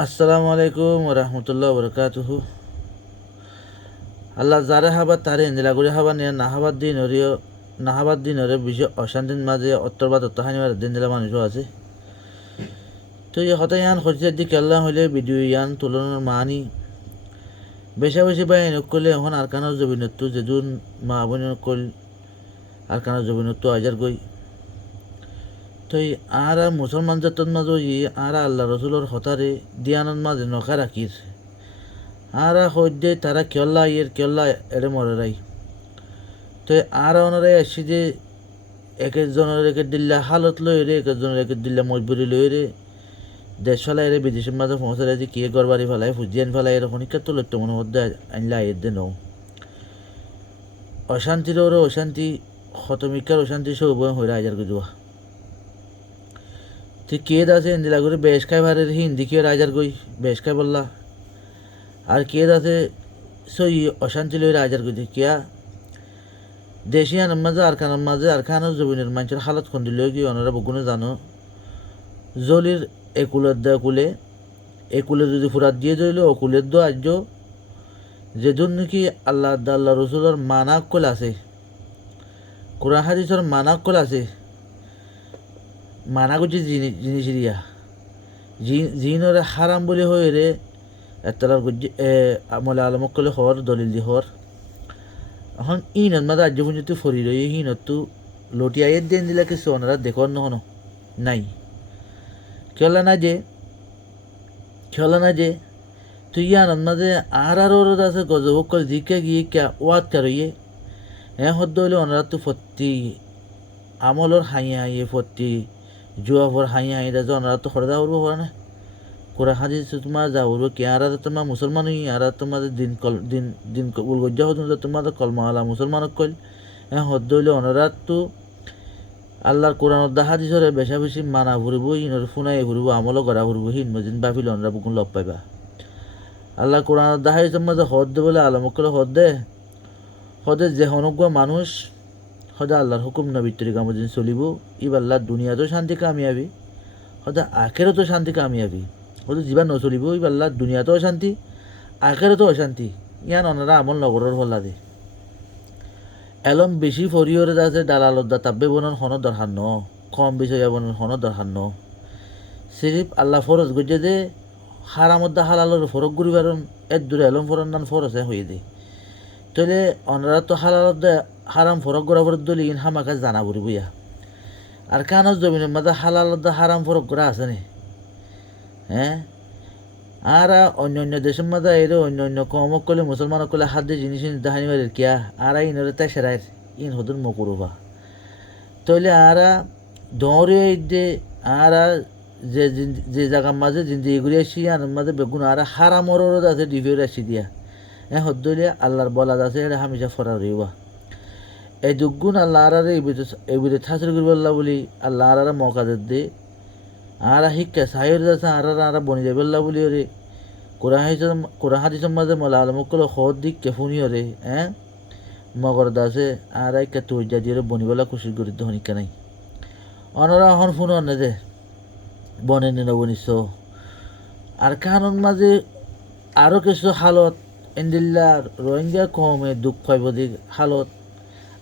আসসালামু আলাইকুম রহমতুল্লাহ বরকাতুহু। আল্লাহ যারে হাবার তারে ইন্দিলাগুড়ি হাবার নিয়ে নাহাবাদ দিন হরে বিশ্ব অশান্তির মাঝে অত্তরবাদ অত্যাহানিবার দিন দিলা মানুষও আছে। তো এই হতা ইয়ান খরচের দিকে আল্লাহ হইলে ভিডিও ইয়ান তুলনার মানি বেশা বেশি বাই নকলে এখন আরকানোর জবিনত্ব যেদুন মা বোন নকল আরকানোর জবিনত্ব আজার গই। তো আর মুসলমান জাতর মাঝে আর আল্লাহ রসুলোর হতারে দিয়ানোর মাঝে নখা রাখির আর হইদে তারা কেল্লা এরে মরে তো আর ওনারাই আসছি যে এক একজনের এক দিল্লা হালত লই রে এক একজনের এক দিল্লা মজবুরি লই রে দেশ ফেলাই রে বিদেশের মাঝে পৌঁছালে যে কে গড়বাড়ি ফেলাই ফুজিয়ান ফেলাই এরকম তো লইতে মনে মধ্যে আনলা আয়ের দে নৌ অশান্তির ওরে অশান্তি হতমিকার অশান্তি সব উভয় হয়ে রাজার গুজুয়া ঠিক কেদ আছে ইন্দিলা করে বেশ খাই ভারের হিন্দি কে রাজার গই বেশ খাই বললা আর কেদ আছে সই অশান্তি লই রাজার গুজি কিয়া দেশিয়ানের মাঝে আর খানোর জমিনের মানুষের হালত কোন দিল কি ওনারা বকুনে জানো জলির একুলের দা একুলে যদি ফুরাত দিয়ে দিল অকুলের দো আর্য যেদুন নাকি আল্লাহ রসুলের মানাক্কল আছে কোরআন হাদিসের মানাক্কল আছে মানা করছে জিনিস দিয়া জিনরে হারাম বলে হয়ে রে এতলার আমলে আলমকলে হর দলিল দি হর এখন ইনত মাঝে আর্য পর্যন্ত ফরি রয়ে হিনতো লটিয়াইয়ের দেন দিলে কিছু ওনারা দেখুন নহনো নাই খেলা না যে তুই আনন্দ মাঝে আর আছে গজবকল জিকে গিয়ে কে ওয়াত কারইয়ে হদ্দ হইলে ওনারা তো ফত্তি আমলর হাইয়ে ফত্তি জুয়াফর হাইয়ে রাজা ওনারা তো খরদা উড়বো পারে না কোরআন হাদিস তোমার যা উড়বো কে আর তোমার মুসলমান হই আর তোমাদের দিন উলগজ্জা হতুন তোমাদের কলমা আলা মুসলমান কল হদ্দ হইলে ওনারা তো আল্লাহর কোরআন হাদিসরে বেশা বেশি মানা ঘুরব হিনর ফুনাই ঘুরব আমলও করা ঘুরব হিন মজিন বাফিল অনরা বুকুন লব পাইবা আল্লাহ কোরআন হাদিসের মাঝে হদ দে বলে আলমকলে হদে যে হনুজ্ঞ মানুষ হদে আল্লাহর হুকুম নবীর তরিকা মজিন চলিব ইবাল্লাহ দুনিয়াতেও শান্তি কামিয়াবি হদে আখেরও শান্তি কামিয়াবি হদে জীবা নচলিব ইবাল্লাহ দুনিয়াতেও শান্তি আখেরও অশান্তি ইয়ান অনারা আমল নগরের হল্লা দে এলম বেশি ফরিয়রে আছে দালালদা তাব্বে বনন হন দরকার ন কম বিষয় বনন হন দরকার ন সিরিফ আল্লাহ ফরজ গজে দে হারামদ্দা হালালোর ফরক গুড়ি বারণ এর দূরে এলম ফরন নান ফরজ হয়ে দে তাহলে অনারা তো হালালদা হারাম ফরক গড়া ফরত দলি ইন হামাকা জানা বুড়ি বইয়া আর কানজ জমিনের মাঝে হালালদা হারাম ফরক গড়া আছে নি হ্যাঁ আর অন্য দেশের মাঝে এর অন্য কমক করলে মুসলমানক করলে হাত দিয়ে জিনিস দাহানি মারের কিয়া আর ইনরে তাই সেরাই ইন হদুন মকুরবা তইলে আর দৌড়ে দে আর যে জায়গার মাঝে জিন্দি ঘুরে আসি আর মাঝে বেগুন আর হারামর আছে ডিভিওর আসি দিয়া হদ্দলে আল্লাহর বলা আছে এটা হামেশা ফরা রইবা এই দুগুণ আল্লাহ আর এবিরে থাসর করবে বলি আল্লাহ আর মৌকা দে আর শিক্ষা সাহের আছে আর বনি যাবে বলি ওরে কোরআন হাদিসের মাঝে মলা আলমকল হদ দিক কেফুনি ওরে মগর দাসে আর একটা তৈজা দিয়ে বনিবেলা খুশি করে হনিকা নাই অনরা হন ফোন অনে দে বনে নিনবনিস আর কারণ মাঝে আরও কিছু হালত এন্দিল্লা রোহিঙ্গা কমে দুঃখ পাইব দিক হালত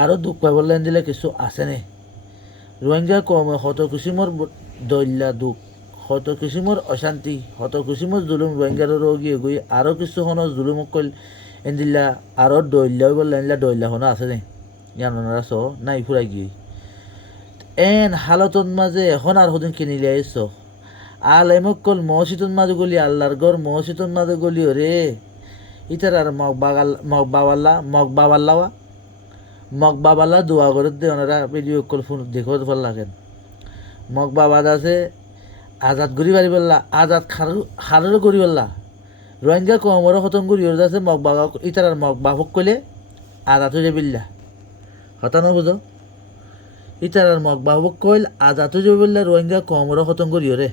আরও দুঃখ পাইবলে এন্দিলে কিছু আছে নে রোহিঙ্গা কমে হত কিসিমর দৈল্লা দুঃখ হত কিসিমর অশান্তি হত কিসিমর জুলুম রোহিঙ্গার রোগী গই আরও কিছু হন জুলুম কল এন্দিল্লা আরও দৈল্লা বললে এনলা দৈল্লা হন আছে নে জানারা চ নাই ফুরাই গিয়ে হালতর মাঝে এখন আর হদিন কিনিলে আইস আলেমকল মহসিদর মাঝে গলি আল্লাহর গড় মহসিদর মাঝে গলি রে ইতার আর মগ বাবাল্লা দোয়া করে দে ওনারা ভিডিও কল ফোন দেখো ভাল লাগেন মগ বাবাদ আছে আজাদ ঘুরি বাড়ি বললা আজাদ খারেরও ঘুরি বললা রোহিঙ্গা কমরও হতম ঘুরি আছে মগ বাবা ইতার আর মগ বাবক কইলে আজাদ হয়ে যাবিল্লা হতানো বুঝো ইতার আর মগ বাবক কইল আজাদ হয়ে যাবে বললা রোহিঙ্গা কমরও হতম ঘুরি রে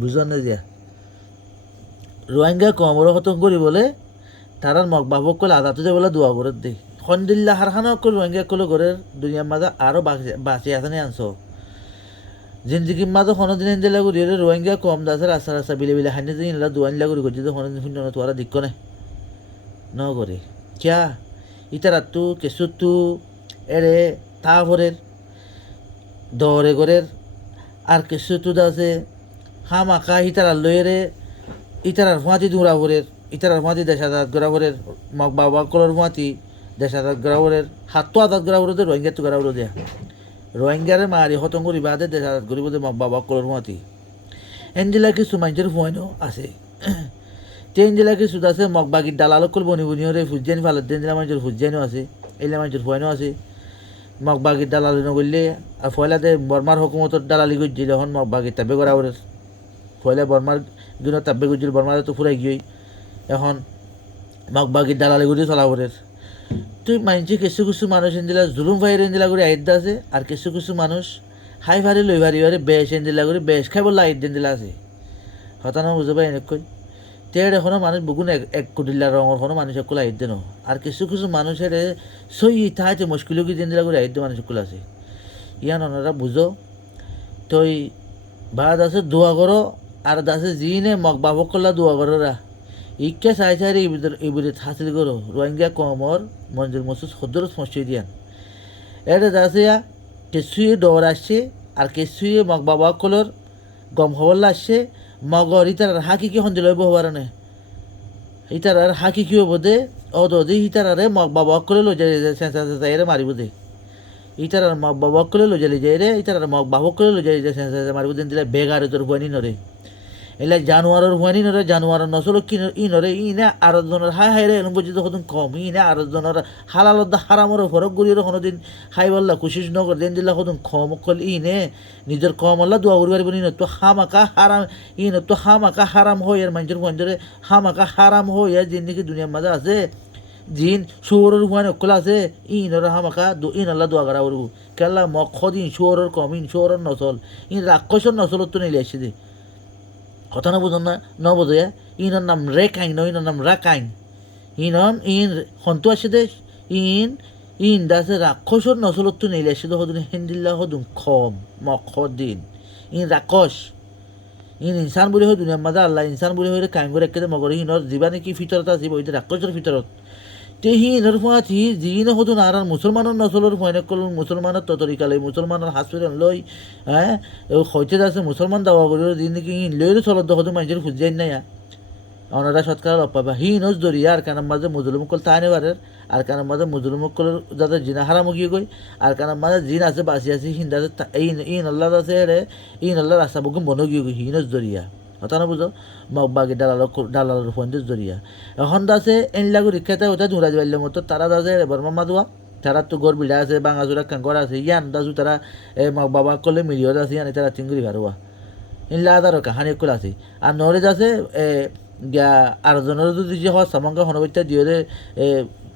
বুঝন না দিয়া রোহিঙ্গা কমরও হতম করি বলে তার মগ বাবক কইল আজাদ হয়ে যাবে বলে দোয়া করে দে খন্দিল্লা হারখানা কল রোহিঙ্গা কল ঘরের দুনিয়ার মাঝে আরও বাঁচি আছে নি আনছো জিন্দগির মাঝে কোনোদিন এনজেলা করি রোহিঙ্গা কম দাসে রাস্তা রাস্তা বিলে বিলে হানি দিন ইনলা দুয়াইলা করি করছি তো কোনোদিন শূন্য না তোরা দিক্ক নে ন করে কিয়া ইতারাতু কেসুতু এরে তারপরের দরে গরের আর কেসুতু দাসে হামাকা ইতারার লয়েরে ইতারার ফাঁতি দুরাবরের ইতারার ফাঁতি দেশাদাত গড়াবরের মগ বাবা কলর ফাঁতি দেশাদাত গড়াবরের হাততো আদাত গড়াবরদের রোহিঙ্গা তো গড়াবর দেয়া রোহিঙ্গারে মারি হতং করি বাদে দেশাদাত গরিব মগ বাবা কলর ফাঁতি এনজেলা কিছু মানুষের ফুয়াইনও আছে তে এনজেলা কিছু আছে মগ বাগির দালালক কল বনি বনি হরে ফুজাইনি ফালত এনজেলা মানুষের ফুজাইনও আছে এলা মানুষের ফুয়াইনও আছে মগ বাগির দালালি নগরলে আর ফয়লাতে বর্মার হুকুমতর দালালি করছি যখন মগ বাগির তাবে গড়াবরের ফয়লা বর্মার দিনত তাবে করছিল বর্মারে তো ফুরাই গিয়ে এখন মগবাগির দালালি করে চলাবরের তুই মানছি কিছু কিছু মানুষ এনজিলা জুলুম ভাইয়ের এনজিলা করে আইডা আছে আর কিছু কিছু মানুষ হাই ভারি লই ভারি ভারি বেশ এনজিলা করে বেশ খাই বললে আইড এনজিলা আছে হতানো বুঝে পাই এনেকৈ তের এখনো মানুষ বুগুন এক কুটিল্লা রঙর কোনো মানুষ একগুলো আইড দেন আর কিছু কিছু মানুষের সই তাহাতে মুশকিল কি এনজিলা করে আইড মানুষ একগুলো আছে ইয়ান ওনারা বুঝো তই বাদ আছে দোয়া করো আর দাসে জিনে মগ বাবক করলা দোয়া করোরা ইকে চাই চাই ইবিরে হাসিল করো রোহিঙ্গা কমর মঞ্জুর মসুদ সদর সমস্যা দিয়ান এটা দাসে কেসুয়ে দৌড় আসছে আর কেসুয়ে মগ বাবা কলর গম খবর আসছে মগর ইতার হাকি কি সন্দিল হইব হবার নে ইতার আর হাকি কি হব দে অদি ইতার আরে মগ বাবা কলে লৈ যাই চেঁচা মারিব দে ইতার আর মগ বাবা কলে লৈ যাই যাই রে ইতার আর মগ বাবা কলে লৈ যাই চেঁচা মারিব দিন দিলে বেগার তোর বনি নরে এলা জানুয়ারের হুয়ানি নরে জানুয়ারের নসল কি ই নরে ইনে আরো জনের হাই হাই রে এরকম পর্যন্ত কতদিন কম ইনে আরো জনের হালালত হারামর ফরক গড়িয়ে কোনোদিন হাই বললা কুশিস নগর দিন দিলা কতদিন কম কল ইনে নিজের কম আল্লাহ দোয়া করি পারিব ইনে তো হামাকা হারাম ইনে তো হামাকা হারাম হই আর মানুষের ফোনজরে হামাকা হারাম হই আর জিন্দিগি দুনিয়ার মাঝে আছে জিন শুয়োরের হুয়ানি অকল আছে ইনর হামাকা ইন আল্লাহ দোয়া করা করবো কেলা মখ দিন শুয়োরের কম ইন শুয়োরের নসল ইন রাক্ষসের নসলত তো নিলে আসছে দে কথা না বুঝুন না ন বোঝে ইনর নাম রেকাইন ন ইনর নাম রাকাইন ইন সন্তু আছে দে ইন দাসে রাক্ষসর নসলত নিলে আসছে হদুন হিন্দিল্লা হদুন খম মখ দিন ইন রাক্ষস ইন ইনসান বুলি হয় দুনিয়ার মাঝে আল্লাহ ইনসান বুলি হয়ে কাইম করে একেবারে মগর ইনর জীবানে কি ভিতরত আছে ওই রাক্ষসের ভিতরত তে ইনর ফুয়াত যিনে হদুন আর মুসলমানের নসলের ফুয়ানে কল মুসলমানের ততরিকালে মুসলমানের হাসপিটাল লই হ্যাঁ হইতে আছে মুসলমান দাওয়া করি যিনি নাকি ইন লইলে চলত হদুন মানুষের খুঁজাই নাই ওনারা সৎকার অপাবা হিনজ দরিয়া আর কানার মাঝে মুজলুম কল তাহানে পারের আর কানার মাঝে মুজলুম কল যাতে জিনা হারাম গিয়ে গই আর কানার মাঝে জিন আছে বাসি আছে হিন্দা আছে ইন আল্লাহ আছে রে ইন আল্লাহ রাস্তা বুকুম বন গিয়ে গই হিনজ দরিয়া কথা না বুঝো মগবাগি দালালের ফন্দিস দরিয়া এখন দাসে এনলাগু রিক্ষাতে ওটা জুড়া যাইলে মতো তারা দাসে বর্মা মাদুয়া তারা তো গড় বিড়া আছে বাঙাচুরা কাঙ্গর আছে ইয়ান দাসু তারা মগ বাবা কলে মিলিয়র আছে ইয়ান তারা চিঙ্গুরি ঘারোয়া ইনলা আদারও কাহানি কল আছে আর নরেজ আছে গিয়া আরজনের যদি যে হয় সামঙ্গা হনবত্যা দিয়ে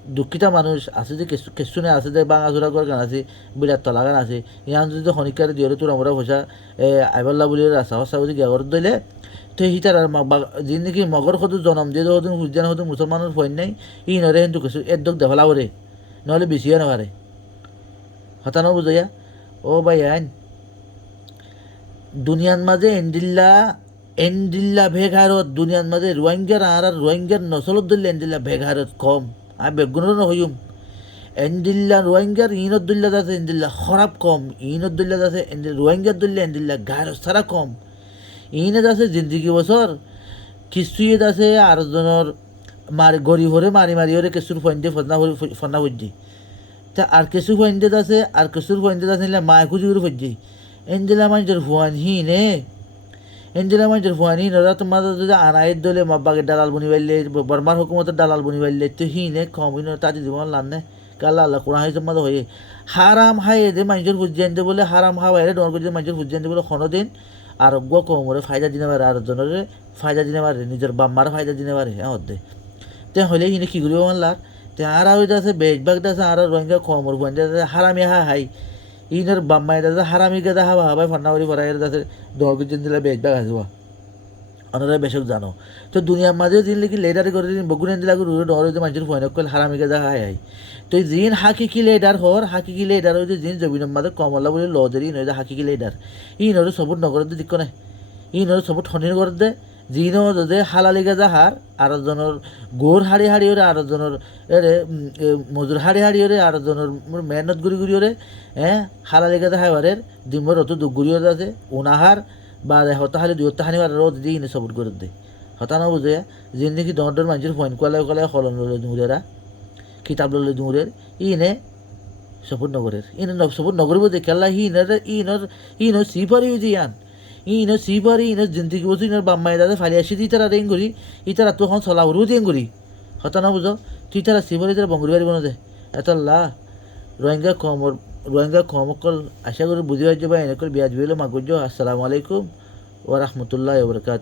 দুঃখিতা মানুষ আছে যে কেসুনে আছে যে বাঙাচুরা গড় গান আছে বিরাট তলা গান আছে ইয়ান যদি শনিকার দিয়ে তোর আমরা পয়সা আইবাল্লা বলে রাস্তা হস্তা বুঝি গিয়া ঘর দিলে তো হিতার আর যি নাকি মগর সদু জনম দিয়ে সদু হুজান সদু মুসলমানের ফইন নাই ই নরে কিন্তু কিছু এদক দেখালা ওরে নহলে বেশিও নাপারে হতানো বুঝাইয়া ও ভাই আইন দুনিয়ার মাঝে এন্ডিল্লা ভেঘারত দুনিয়ার মাঝে রোহিঙ্গার আর রোহিঙ্গার নসলত দিল্লা এন্ডিল্লা ভেঘারত কম আর বেগুনের হইম এন্ডিল্লা রোহিঙ্গার ইনত দুল্লা আছে এন্ডিল্লা খরাব কম ইনত দুল্লা আছে রোহিঙ্গার দুল্লা এন্ডিল্লা গায়ের সারা কম ইনে আছে জিন্দিগি বছর কিছুয়ে আছে আর জনের গরিব হরে মারি হরে কেঁচুর ফন্দে ফন্না ফুজি তা আর কেঁচু ফন্দেত আছে আর কেঁচুর ফন্দেত আছে মায় খুঁজি করে ফুজি এঞ্জেলা মানুষের ফুয়ান নে এঞ্জেলা মানুষের ফুয়ান ওরা তোমার যদি আনাইয়ের দলে মব্বাগের দালাল বনি পারলে বর্মার হুকুমতের দালাল বনি পারলে তো নে কম তাতে জীবন লান কাল্লা আল্লাহ কোরআন হয়েছে মাঝে হয়ে হারাম হাই দে মানুষের ফুজি আনতে বলে হারাম হাওয়াইরে ডর করছে মানুষের ফুজি আনতে বলে কোনো দিন আরোগ্য কমরে ফায়দা দিনে পারে আর জনের ফায়দা দিনে পারে নিজের বাম্মার ফায়দা দিনে পারে হ্যাঁ অর্ধে তে হলে ইনে কী করিব মানলার তে আর হইতে আছে বেশভাগ আছে আর রোহিঙ্গা কমর ফুয়ান হারামি হাই ইনের বাম্মাই দাদা হারামি গেদা হাবা হাবাই ফান্না করি ফরাই দাসে ডর করছেন দিলে বেশভাগ আসবা অনারা বেশক জানো তো দুনিয়ার মাঝে জিন লিখি লেডার করে দিন বগুনে দিলাগু রুড়ে ডরে যে মানুষের ফয়ন কল হারামি গেদা হাই হাই তো জিন হাকিকি লেডার হর হাকিকি লেডার হইছে জিন জবিনের মাঝে কমলা বলে লজের ইন হইছে হাকিকি লেডার ইন হরে সবুর নগর দে দিক নাই ইন হরে সবুর ঠনির করে দে জিন যে হালালি গেজা হার আর জনের গোর হাড়ি হাড়ি ওরে আর জনের এরে মজুর হাড়ি হাড়ি ওরে আর জনের মেহনত গুড়ি গুড়ি ওরে হালালি গেজা হাইবারের ডিমর অত দুঃখ গুড়ি ওরে আছে উনাহার বা হতাহালি দুই হত্যাহানি বার রোদ দিয়ে ইনে সবুর করে দে হতা না বুঝে জিন্দগি দর মানুষের ফোন কলায় কলায় কলম ললে দুঁরেরা কিতাব ললে দুঁরের ইনে সপুর নগরের ইনে সপুর নগরের বুঝে খেলা ইনর সিপারি হয়েছে ইয়ান ইনো সিপারি ইনো জিন্দগি বসে ইনোর বাম্মাই দাদা ফালি আসি তুই তারা রেং করি ইতারা তখন চলা উড়ু দিয়ে করি হতা না বুঝো তুই তারা সিপারি তারা বঙ্গুরি বাড়ি বনে দে এত লা রোহিঙ্গা কমকল আশা করি বুঝি পারছো বা এনে করে বিয়াজ বিল মাগুজ আসসালামু আলাইকুম ওয়া রাহমাতুল্লাহি ওয়া বারাকাতুহু